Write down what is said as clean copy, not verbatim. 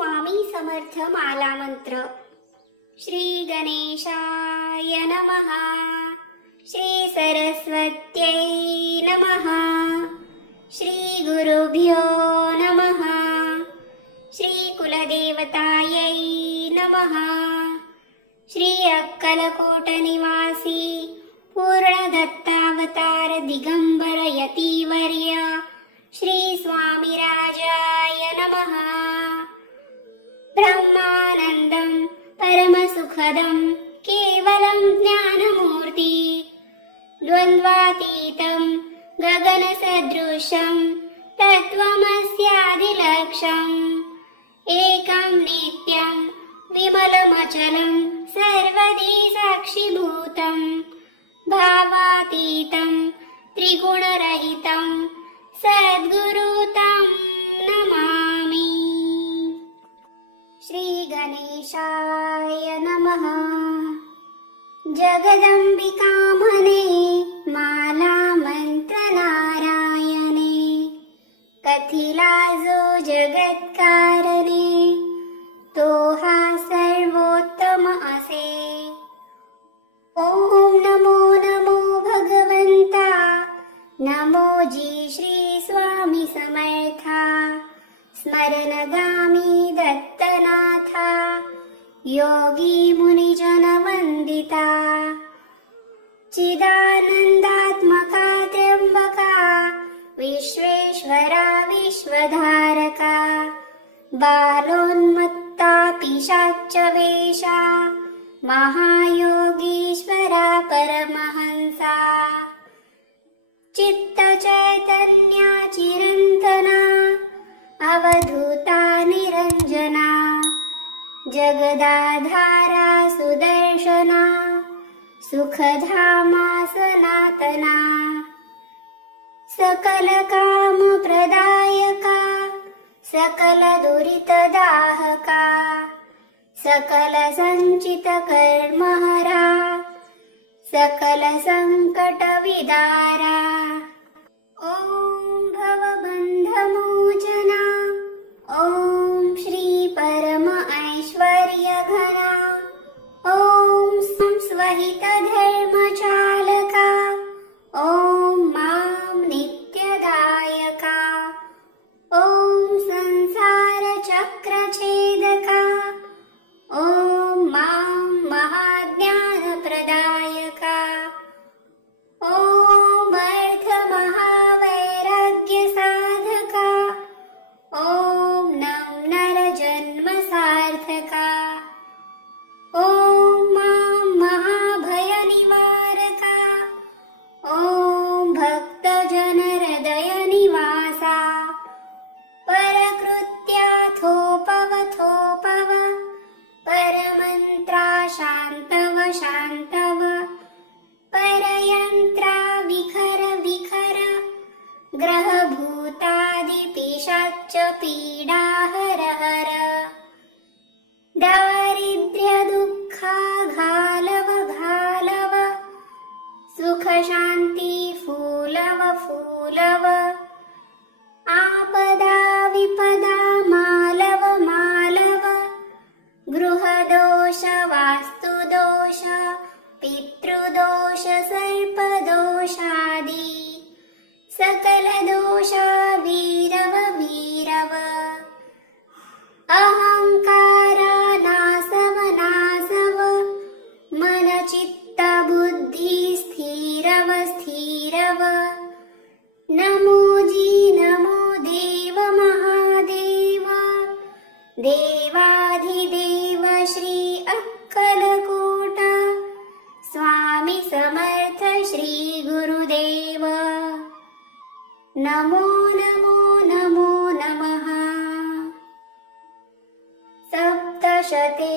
स्वामी समर्थ माला मंत्र। श्री गणेशाय नमः। श्री सरस्वत्यै नमः। श्री गुरुभ्यो नमः। श्री कुलदेवतायै नमः। श्री अक्कलकोट निवासी पूर्णदत्तावतार दिगंबर यतिवर्य श्री स्वामिराजाय नमः। ब्रह्मानंदं परमसुखदं केवलं ज्ञानमूर्ति द्वन्द्वातीतं गगनसदृशं तत्त्वमस्यादिलक्ष्यम् एकं नित्यं विमलमचलं सर्वदी साक्षिभूतं भावातीतं त्रिगुणरहितं सद्गुरुं नमामि। श्री गणेशाय नमः। जगदंबिकामने माला मंत्र नारायणे कथिलाजो जगत्कारणे तो हा सर्वोत्तम असे। ओम नमो नमो भगवंता नमो जी श्री स्वामी समर्था स्मरणगामी दत्तनाथा योगी मुनिजन वंदिता चिदानंदात्मका त्र्यंबका विश्वेश्वरा विश्वधारका बालोन्मत्ता पिशाच वेशा महायोगीश्वरा परमहंसा चित्तचैतन्या चिरंतना अवधूता निरंजना जगदाधारा सुदर्शना सुखधामा सनातना सकल काम प्रदायका सकल दुरितदाहका सकल संचित कर्महरा सकल संकट विदारा ओम भवबंधमोचना ओम श्री परम ऐश्वर्य घना ओम संस्वहित धर्मचालका ओम मां नित्यदायका ओम संसार चक्र छेदका ओम मां महाज्ञान प्रदायका ओम अर्थ महावैराग्य साधका ओम नम नर जन्म सार्थका ओम मां महाभय निवारका ओम भक्त जन हृदय निवासा परकृत्याथोपव परमंत्रा शांतव शांतव परयंत्रा विखर विखर ग्रहभूतादि पिशाच पीडा हर हर दारिद्र्य दुःखा घालव घालव सुख शांती फूलव फूलव आपदा विपदा मालव मालव गृहदोष वास्तुदोष पितृदोष सर्पदोषादि सकल दोषा वीरव वीरव अहंकारा नासव नासव मन चित्त बुद्धि स्थिरव स्थिरव नमो जी नमो देव महादेव देवाधिदेव श्री अक्कलकोट स्वामी समर्थ श्री गुरुदेव नमो नमो नमो नमः। सप्तशते